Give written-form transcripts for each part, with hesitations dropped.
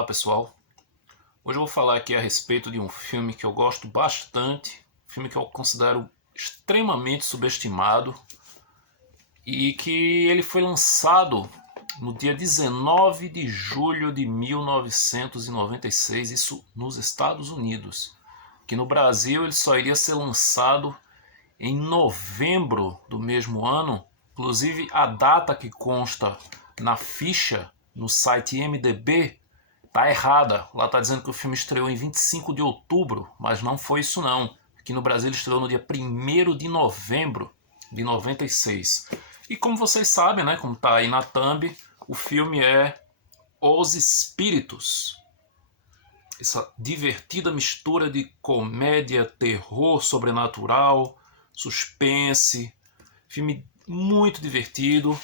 Olá pessoal, hoje eu vou falar aqui a respeito de um filme que eu gosto bastante, filme que eu considero extremamente subestimado e que ele foi lançado no dia 19 de julho de 1996, isso nos Estados Unidos, que no Brasil ele só iria ser lançado em novembro do mesmo ano. Inclusive a data que consta na ficha no site IMDb tá errada. Lá tá dizendo que o filme estreou em 25 de outubro, mas não foi isso não. Aqui no Brasil ele estreou no dia 1º de novembro de 96. E como vocês sabem, né, como tá aí na thumb, o filme é Os Espíritos. Essa divertida mistura de comédia, terror sobrenatural, suspense. Filme muito divertido,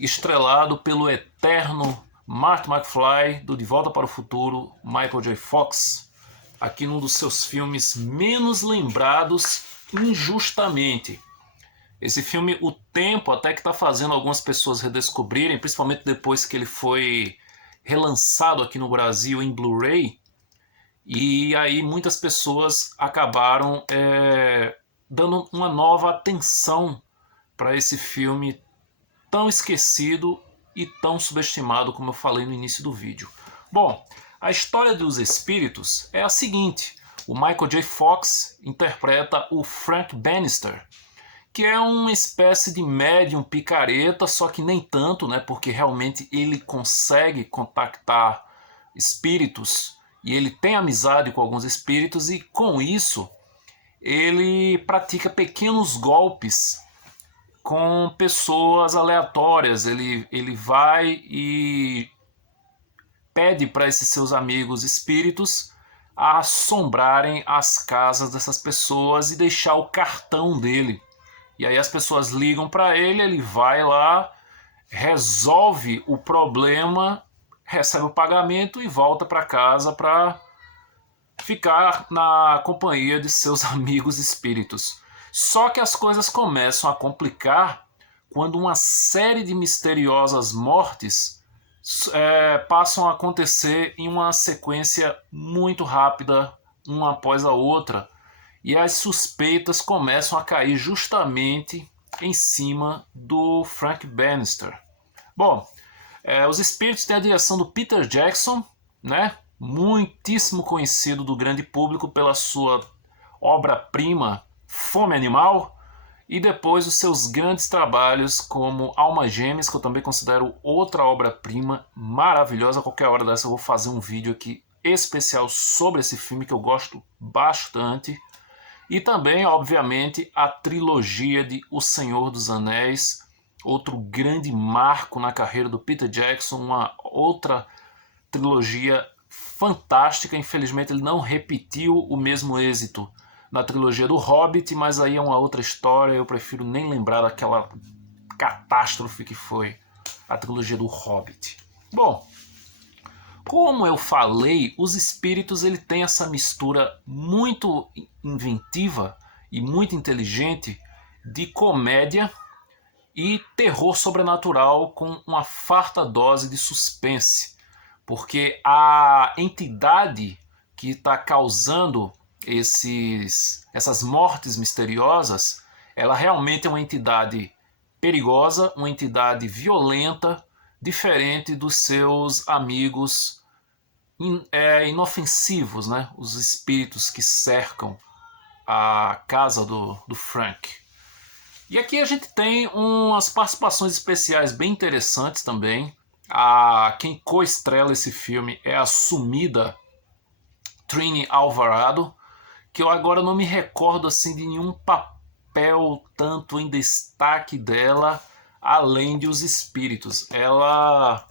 estrelado pelo eterno Marty McFly, do De Volta para o Futuro, Michael J. Fox, aqui num dos seus filmes menos lembrados injustamente. Esse filme, o tempo até que está fazendo algumas pessoas redescobrirem, principalmente depois que ele foi relançado aqui no Brasil em Blu-ray, e aí muitas pessoas acabaram dando uma nova atenção para esse filme tão esquecido e tão subestimado como eu falei no início do vídeo. Bom, a história dos espíritos é a seguinte: o Michael J. Fox interpreta o Frank Bannister, que é uma espécie de médium picareta, só que nem tanto, né? Porque realmente ele consegue contactar espíritos e ele tem amizade com alguns espíritos, e com isso ele pratica pequenos golpes com pessoas aleatórias. Ele vai e pede para esses seus amigos espíritos assombrarem as casas dessas pessoas e deixar o cartão dele. E aí as pessoas ligam para ele, ele vai lá, resolve o problema, recebe o pagamento e volta para casa para ficar na companhia de seus amigos espíritos. Só que as coisas começam a complicar quando uma série de misteriosas mortes passam a acontecer em uma sequência muito rápida, uma após a outra, e as suspeitas começam a cair justamente em cima do Frank Bannister. Bom, Os Espíritos têm a direção do Peter Jackson, né? Muitíssimo conhecido do grande público pela sua obra-prima Fome Animal, e depois os seus grandes trabalhos como Almas Gêmeas, que eu também considero outra obra-prima maravilhosa. A qualquer hora dessa eu vou fazer um vídeo aqui especial sobre esse filme que eu gosto bastante. E também, obviamente, a trilogia de O Senhor dos Anéis, outro grande marco na carreira do Peter Jackson, uma outra trilogia fantástica. Infelizmente ele não repetiu o mesmo êxito na trilogia do Hobbit, mas aí é uma outra história, eu prefiro nem lembrar daquela catástrofe que foi a trilogia do Hobbit. Bom, como eu falei, Os Espíritos ele tem essa mistura muito inventiva e muito inteligente de comédia e terror sobrenatural, com uma farta dose de suspense, porque a entidade que está causando essas mortes misteriosas, ela realmente é uma entidade perigosa, uma entidade violenta, diferente dos seus amigos inofensivos, né? Os espíritos que cercam a casa do Frank. E aqui a gente tem umas participações especiais bem interessantes também. Quem co-estrela esse filme é a sumida Trini Alvarado, que eu agora não me recordo assim de nenhum papel tanto em destaque dela, além de Os Espíritos. Ela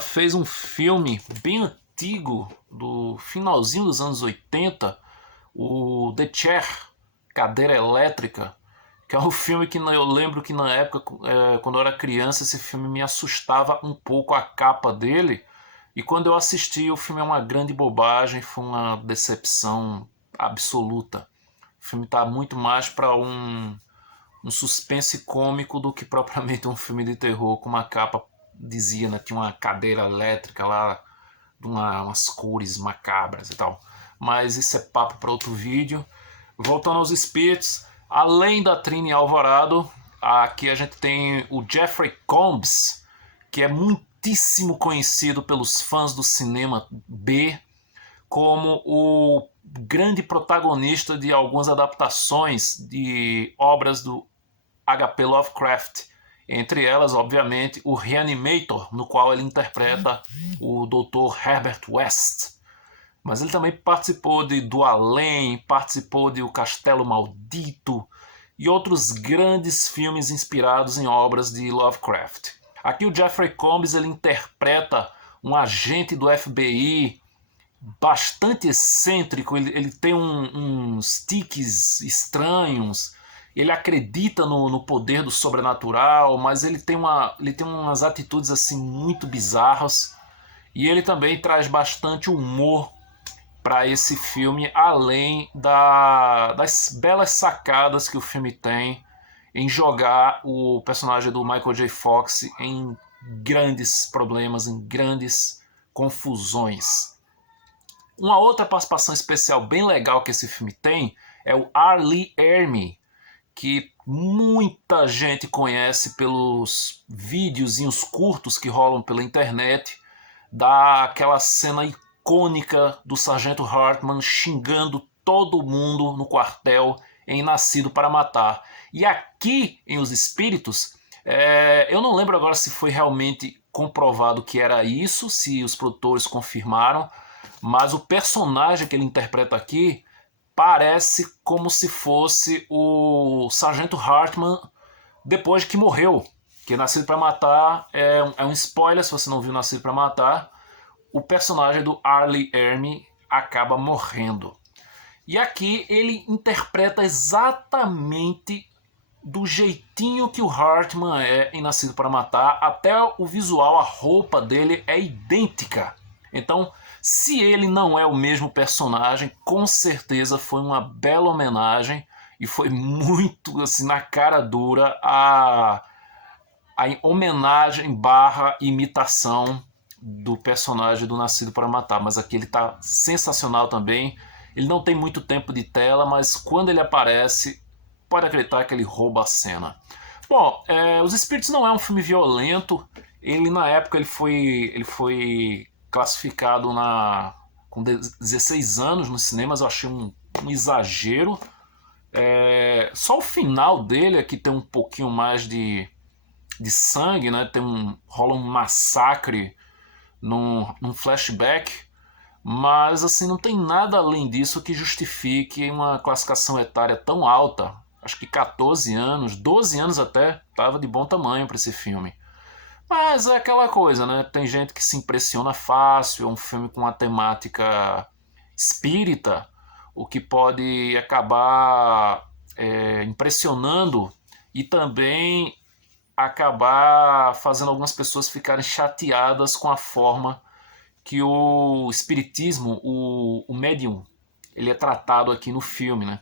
fez um filme bem antigo, do finalzinho dos anos 80, o The Chair, Cadeira Elétrica, que é um filme que eu lembro que na época, quando eu era criança, esse filme me assustava um pouco, a capa dele, e quando eu assisti, o filme é uma grande bobagem, foi uma decepção absoluta. O filme está muito mais para um suspense cômico do que propriamente um filme de terror, como a capa dizia, né? Tinha uma cadeira elétrica lá umas cores macabras e tal. Mas isso é papo para outro vídeo. Voltando aos espíritos, além da Trini Alvarado, aqui a gente tem o Jeffrey Combs, que é muitíssimo conhecido pelos fãs do cinema B como o grande protagonista de algumas adaptações de obras do H.P. Lovecraft. Entre elas, obviamente, o Reanimator, no qual ele interpreta o Dr. Herbert West. Mas ele também participou de Do Além, participou de O Castelo Maldito e outros grandes filmes inspirados em obras de Lovecraft. Aqui o Jeffrey Combs ele interpreta um agente do FBI bastante excêntrico, ele tem uns tiques estranhos, ele acredita no poder do sobrenatural, mas ele tem umas atitudes assim muito bizarras, e ele também traz bastante humor para esse filme, além das belas sacadas que o filme tem em jogar o personagem do Michael J. Fox em grandes problemas, em grandes confusões. Uma outra participação especial bem legal que esse filme tem é o R. Lee Ermey, que muita gente conhece pelos videozinhos curtos que rolam pela internet, daquela cena icônica do Sargento Hartman xingando todo mundo no quartel em Nascido para Matar. E aqui em Os Espíritos, eu não lembro agora se foi realmente comprovado que era isso, se os produtores confirmaram, mas o personagem que ele interpreta aqui parece como se fosse o Sargento Hartman depois que morreu. Que Nascido para Matar é um spoiler se você não viu Nascido para Matar. O personagem do R. Lee Ermey acaba morrendo. E aqui ele interpreta exatamente do jeitinho que o Hartman é em Nascido para Matar. Até o visual, a roupa dele é idêntica. Então, se ele não é o mesmo personagem, com certeza foi uma bela homenagem e foi muito assim na cara dura a homenagem barra imitação do personagem do Nascido para Matar. Mas aqui ele está sensacional também. Ele não tem muito tempo de tela, mas quando ele aparece, pode acreditar que ele rouba a cena. Bom, Os Espíritos não é um filme violento. Ele na época ele foi classificado com 16 anos nos cinemas. Eu achei um exagero. Só o final dele é que tem um pouquinho mais de sangue, né? Rola um massacre num flashback, mas assim não tem nada além disso que justifique uma classificação etária tão alta. Acho que 14 anos, 12 anos até, estava de bom tamanho para esse filme. Mas é aquela coisa, né? Tem gente que se impressiona fácil, é um filme com uma temática espírita, o que pode acabar impressionando e também acabar fazendo algumas pessoas ficarem chateadas com a forma que o espiritismo, o médium, ele é tratado aqui no filme, né?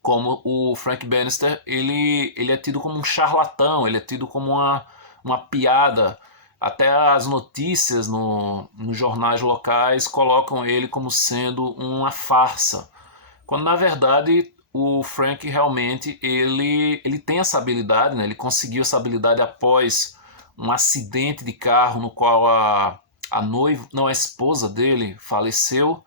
Como o Frank Bannister, ele é tido como um charlatão, ele é tido como uma piada. Até as notícias nos jornais locais colocam ele como sendo uma farsa, quando na verdade o Frank realmente ele tem essa habilidade, né? Ele conseguiu essa habilidade após um acidente de carro no qual a noiva, não, a esposa dele faleceu.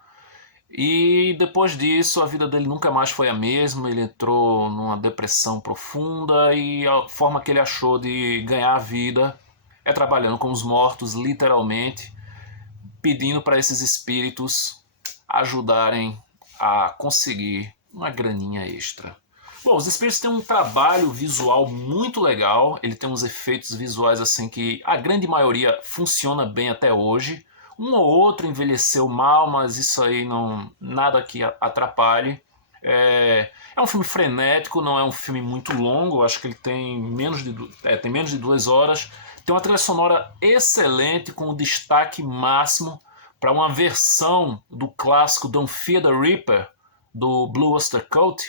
E depois disso a vida dele nunca mais foi a mesma. Ele entrou numa depressão profunda e a forma que ele achou de ganhar a vida é trabalhando com os mortos, literalmente, pedindo para esses espíritos ajudarem a conseguir uma graninha extra. Bom, Os Espíritos têm um trabalho visual muito legal. Ele tem uns efeitos visuais assim que a grande maioria funciona bem até hoje. Um ou outro envelheceu mal, mas isso aí não nada que atrapalhe. É um filme frenético, não é um filme muito longo. Acho que ele tem menos de 2 horas. Tem uma trilha sonora excelente, com o destaque máximo para uma versão do clássico Don't Fear the Reaper, do Blue Oyster Cult,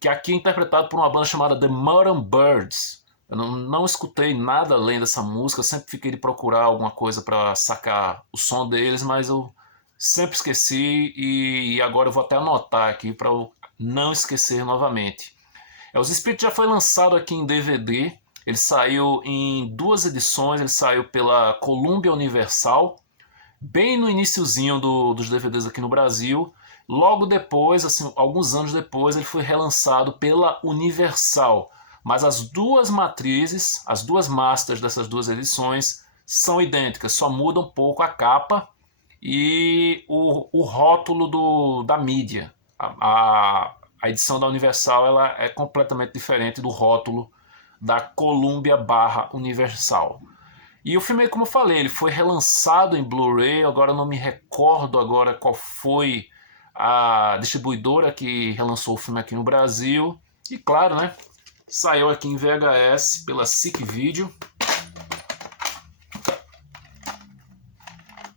que aqui é interpretado por uma banda chamada The Modern Birds. Eu não escutei nada além dessa música, eu sempre fiquei de procurar alguma coisa para sacar o som deles, mas eu sempre esqueci e agora eu vou até anotar aqui para eu não esquecer novamente. Os Espíritos já foi lançado aqui em DVD, ele saiu em 2 edições, ele saiu pela Columbia Universal, bem no iniciozinho dos DVDs aqui no Brasil. Logo depois, assim, alguns anos depois, ele foi relançado pela Universal. Mas as 2 matrizes, as 2 masters dessas 2 edições são idênticas, só muda um pouco a capa e o rótulo da mídia. A edição da Universal ela é completamente diferente do rótulo da Columbia/Universal. E o filme, como eu falei, ele foi relançado em Blu-ray, agora eu não me recordo agora qual foi a distribuidora que relançou o filme aqui no Brasil. E claro, né, saiu aqui em VHS pela SIC Video.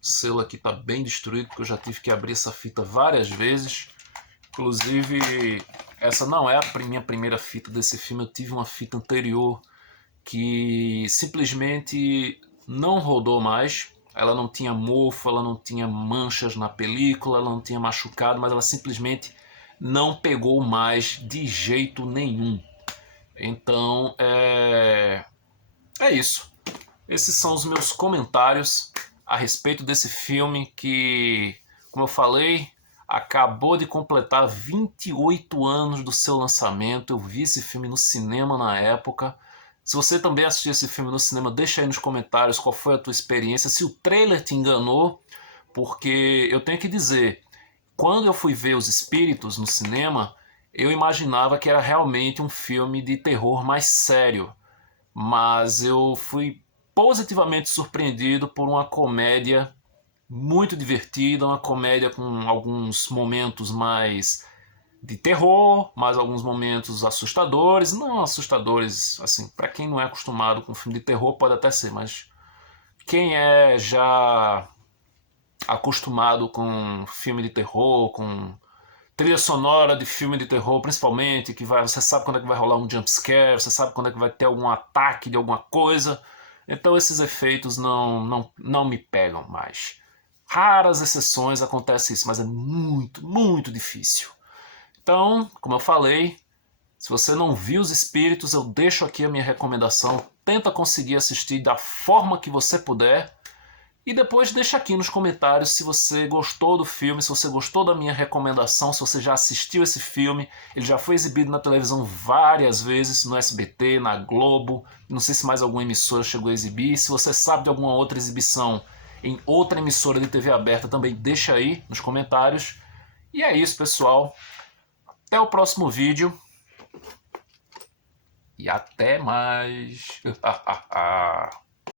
O selo aqui está bem destruído porque eu já tive que abrir essa fita várias vezes. Inclusive, essa não é a minha primeira fita desse filme, eu tive uma fita anterior que simplesmente não rodou mais. Ela não tinha mofo, ela não tinha manchas na película, ela não tinha machucado, mas ela simplesmente não pegou mais de jeito nenhum. Então, é isso. Esses são os meus comentários a respeito desse filme que, como eu falei, acabou de completar 28 anos do seu lançamento. Eu vi esse filme no cinema na época. Se você também assistiu esse filme no cinema, deixa aí nos comentários qual foi a tua experiência, se o trailer te enganou, porque eu tenho que dizer, quando eu fui ver Os Espíritos no cinema, eu imaginava que era realmente um filme de terror mais sério, mas eu fui positivamente surpreendido por uma comédia muito divertida, uma comédia com alguns momentos mais de terror, mais alguns momentos assustadores, não assustadores, assim, para quem não é acostumado com filme de terror pode até ser, mas quem é já acostumado com filme de terror, com trilha sonora de filme de terror, principalmente, que você sabe quando é que vai rolar um jump scare, você sabe quando é que vai ter algum ataque de alguma coisa, então esses efeitos não me pegam mais. Raras exceções acontece isso, mas é muito, muito difícil. Então, como eu falei, se você não viu Os Espíritos, eu deixo aqui a minha recomendação. Tenta conseguir assistir da forma que você puder. E depois deixa aqui nos comentários se você gostou do filme, se você gostou da minha recomendação, se você já assistiu esse filme. Ele já foi exibido na televisão várias vezes, no SBT, na Globo. Não sei se mais alguma emissora chegou a exibir. Se você sabe de alguma outra exibição em outra emissora de TV aberta, também deixa aí nos comentários. E é isso, pessoal. Até o próximo vídeo. E até mais.